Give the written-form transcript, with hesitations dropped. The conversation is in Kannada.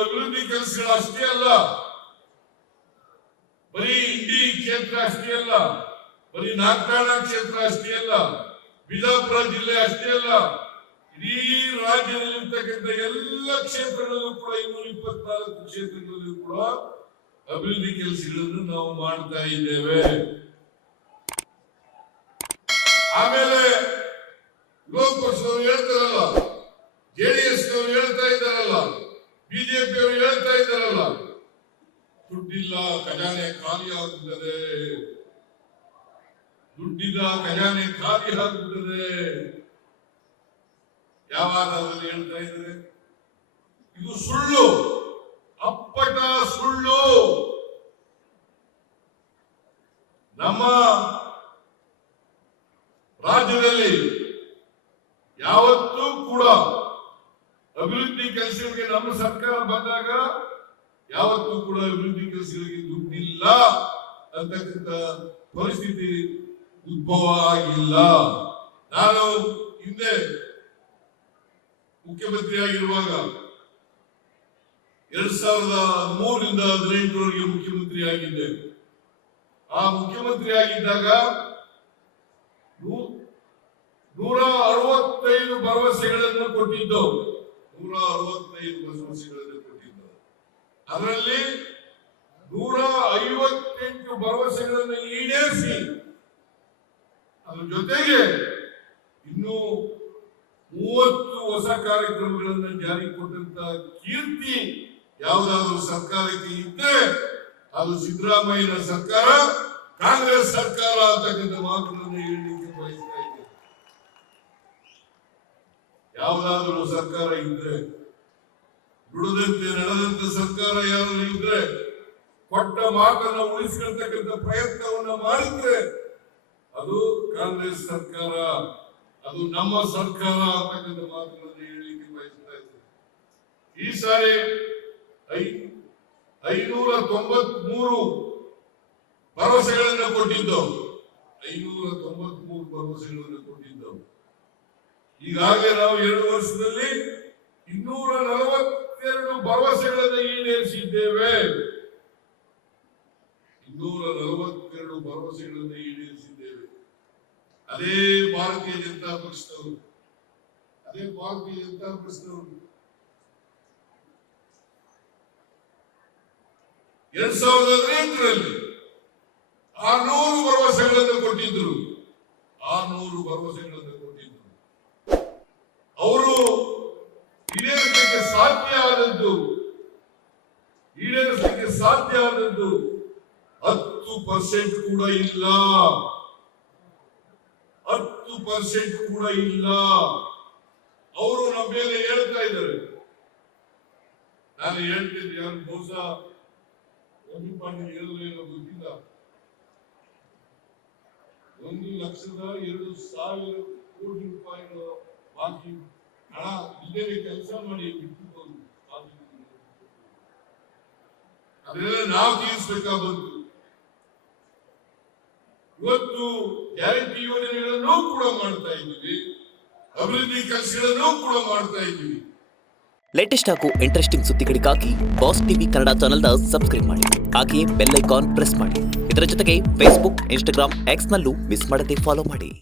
ಅಭಿವೃದ್ಧಿ ಕೆಲಸಗಳು ಅಷ್ಟೇ ಅಲ್ಲ, ಬರೀ ಇಂಡಿ ಕ್ಷೇತ್ರ ಅಷ್ಟೇ ಅಲ್ಲ, ಬರೀ ನಾಗಠಾಣ ಕ್ಷೇತ್ರ ಅಷ್ಟೇ ಅಲ್ಲ, ಬಿಜಾಪುರ ಜಿಲ್ಲೆ ಅಷ್ಟೇ ಅಲ್ಲ, ಇಡೀ ರಾಜ್ಯದಲ್ಲಿರ್ತಕ್ಕಂಥ ಎಲ್ಲ ಕ್ಷೇತ್ರಗಳಲ್ಲೂ ಕೂಡ 224 ಕ್ಷೇತ್ರಗಳಲ್ಲೂ ಕೂಡ ಅಭಿವೃದ್ಧಿ ಕೆಲಸಗಳನ್ನು ನಾವು ಮಾಡ್ತಾ ಇದ್ದೇವೆ. ಆಮೇಲೆ ವಿರೋಧ ಪಕ್ಷದವರು ಹೇಳ್ತಾರಲ್ಲ, ಜೆಡಿಎಸ್ ಅವರು ಹೇಳ್ತಾ ಇದ್ದಾರಲ್ಲ, ಬಿಜೆಪಿ ಅವರು ಹೇಳ್ತಾ ಇದ್ದಾರಲ್ಲ, ದುಡ್ಡಿಲ್ಲ ಖಜಾನೆ ಖಾಲಿ ಆಗುತ್ತದೆ, ದುಡ್ಡಿದ ಖಜಾನೆ ಖಾಲಿ ಆಗುತ್ತದೆ, ಯಾವಾಗದಲ್ಲಿ ಹೇಳ್ತಾ ಇದ್ದಾರೆ. ಇದು ಸುಳ್ಳು, ಅಪ್ಪಟ ಸುಳ್ಳು. ನಮ್ಮ ರಾಜ್ಯದಲ್ಲಿ ಯಾವತ್ತೂ ಕೂಡ ಅಭಿವೃದ್ಧಿ ಕೆಲಸಗಳಿಗೆ ನಮ್ಮ ಸರ್ಕಾರ ಬಂದಾಗ ಯಾವತ್ತೂ ಕೂಡ ಅಭಿವೃದ್ಧಿ ಕೆಲಸಗಳಿಗೆ ದುಡ್ಡಿಲ್ಲ ಅಂತಕ್ಕಂಥ ಪರಿಸ್ಥಿತಿ ಉದ್ಭವ ಆಗಿಲ್ಲ. ನಾನು ಹಿಂದೆ ಮುಖ್ಯಮಂತ್ರಿ ಆಗಿರುವಾಗ 2003ರಿಂದ 2018ರವರೆಗೆ ಮುಖ್ಯಮಂತ್ರಿ ಆಗಿದ್ದೆ. ಆ ಮುಖ್ಯಮಂತ್ರಿ ಆಗಿದ್ದಾಗ 165 ಭರವಸೆಗಳನ್ನು ಕೊಟ್ಟಿದ್ದು, 165 ಭರವಸೆಗಳನ್ನು ಕೊಟ್ಟಿದ್ದು. ಅದರಲ್ಲಿ 158 ಭರವಸೆಗಳನ್ನು ಈಡೇರಿಸಿ ಅದ್ರ ಜೊತೆಗೆ ಇನ್ನು 30 ಹೊಸ ಕಾರ್ಯಕ್ರಮಗಳನ್ನು ಜಾರಿ ಕೊಟ್ಟಂತ ಕೀರ್ತಿ ಯಾವುದಾದ್ರೂ ಸರ್ಕಾರಕ್ಕೆ ಇದ್ರೆ ಅದು ಸಿದ್ದರಾಮಯ್ಯನ ಸರ್ಕಾರ, ಕಾಂಗ್ರೆಸ್ ಸರ್ಕಾರ ಅಂತಕ್ಕಂಥ ಮಾತುಗಳನ್ನು ಹೇಳಲಿಕ್ಕೆ ಬಯಸ್ತಾ ಇದ್ದೇನೆ. ಯಾವುದಾದ್ರೂ ಸರ್ಕಾರ ಇದ್ರೆ, ದುಡಿದಂತೆ ನಡೆದಂತ ಸರ್ಕಾರ ಯಾರು ಇದ್ರೆ, ಕೊಟ್ಟ ಮಾತನ್ನು ಉಳಿಸಿಕೊಳ್ತಕ್ಕಂಥ ಪ್ರಯತ್ನವನ್ನ ಮಾಡಿದ್ರೆ ಅದು ಕಾಂಗ್ರೆಸ್ ಸರ್ಕಾರ, ಅದು ನಮ್ಮ ಸರ್ಕಾರ ಅಂತಕ್ಕಂಥ ಮಾತುಗಳನ್ನು ಹೇಳಲಿಕ್ಕೆ ಬಯಸ್ತಾ ಇದ್ದೇನೆ. ಈ ಸಾರಿ 593 ಭರವಸೆಗಳನ್ನು ಕೊಟ್ಟಿದ್ದವು, 593 ಭರವಸೆಗಳನ್ನು ಕೊಟ್ಟಿದ್ದವು. ಈಗಾಗಲೇ ನಾವು 2 ವರ್ಷದಲ್ಲಿ 242 ಭರವಸೆಗಳನ್ನು ಈಡೇರಿಸಿದ್ದೇವೆ. 242 ಭರವಸೆಗಳನ್ನು ಈಡೇರಿಸಿದ್ದೇವೆ. ಅದೇ ಭಾರತೀಯ ಜನತಾ ಪಕ್ಷದವರು 2018ರಲ್ಲಿ 600 ಭರವಸೆಗಳನ್ನು ಕೊಟ್ಟಿದ್ರು. 600 ಭರವಸೆಗಳನ್ನು ಕೊಟ್ಟಿದ್ರು. ಅವರು ಈಡೇರಿಸಲಿಕ್ಕೆ ಸಾಧ್ಯ ಆದದ್ದು 10% ಕೂಡ ಇಲ್ಲ. 10% ಕೂಡ ಇಲ್ಲ. ಅವರು ನಮ್ಮ ಮೇಲೆ ಹೇಳ್ತಾ ಇದ್ದಾರೆ. ನಾನು ಹೇಳ್ತಿದ್ದೆ, ಯಾರು ಬಹುಶಃ ಪಾಂಡೆ ಹೇಳೋದೇನೋ ಗೊತ್ತಿಲ್ಲ, 1,02,000 ಕೋಟಿ ರೂಪಾಯಿಗಳು ಬಾಕಿ ಹಣ ಇಲ್ಲದೆ ಕೆಲಸ ಮಾಡಿ ಬಿಟ್ಟಿದ್ದು, ಅದನ್ನೆಲ್ಲ ನಾವು ತೀರಿಸಬೇಕಾಗುತ್ತೆ. ಇವತ್ತು ಗ್ಯಾರಂಟಿ ಯೋಜನೆಗಳನ್ನು ಕೂಡ ಮಾಡ್ತಾ ಇದ್ದೀವಿ, ಅಭಿವೃದ್ಧಿ ಕೆಲಸಗಳನ್ನು ಕೂಡ ಮಾಡ್ತಾ ಇದ್ದೀವಿ. ಲೇಟೆಸ್ಟ್ ಹಾಗೂ ಇಂಟ್ರೆಸ್ಟಿಂಗ್ ಸುದ್ದಿಗಳಿಗಾಗಿ ಬಾಸ್ ಟಿವಿ ಕನ್ನಡ ಚಾನೆಲ್ನ ಸಬ್ಸ್ಕ್ರೈಬ್ ಮಾಡಿ, ಹಾಗೆಯೇ ಬೆಲ್ ಐಕಾನ್ ಪ್ರೆಸ್ ಮಾಡಿ. ಇದರ ಜೊತೆಗೆ ಫೇಸ್ಬುಕ್, ಇನ್ಸ್ಟಾಗ್ರಾಮ್, ಎಕ್ಸ್ ನಲ್ಲೂ ಮಿಸ್ ಮಾಡದೆ ಫಾಲೋ ಮಾಡಿ.